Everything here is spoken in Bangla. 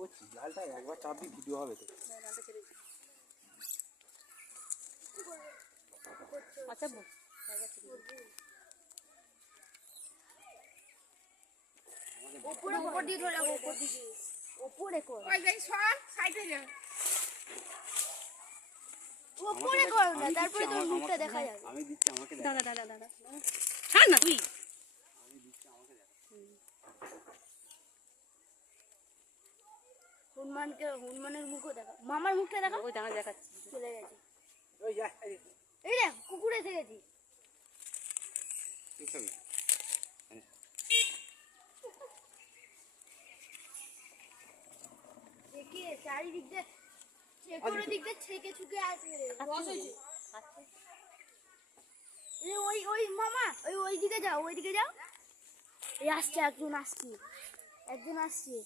করছি লালটা একবার চাপ দিয়ে ভিডিও হবে তো। আচ্ছা উপরে উপর দিয়ে ধরে রাখো, উপর দিকে উপরে কর, ওই যাই সর সাইডে যা, উপরে কর না, তারপরে তোর মুখটা দেখা যাবে। আমি দিচ্ছি আমাকে দেখ। দাদা দাদা দাদা ছাড় না তুই। আমি দিচ্ছি আমাকে দেখ। হনুমানের মুখও দেখা, মামার মুখটা দেখা, ওই দাঁড়া দেখাচ্ছি। চলে গেছে। ওই যা এই দেখ কুকুর এসে গেছে। ঠিক আছে। দেখি চারিদিক দিয়ে চেকোর দিক দিয়ে ছেকে ছুকে আসে রে, বস হইছে। এই ওই মামা ওই দিকে যাও, ওই দিকে যাও। এই আসছে একজন আসছে।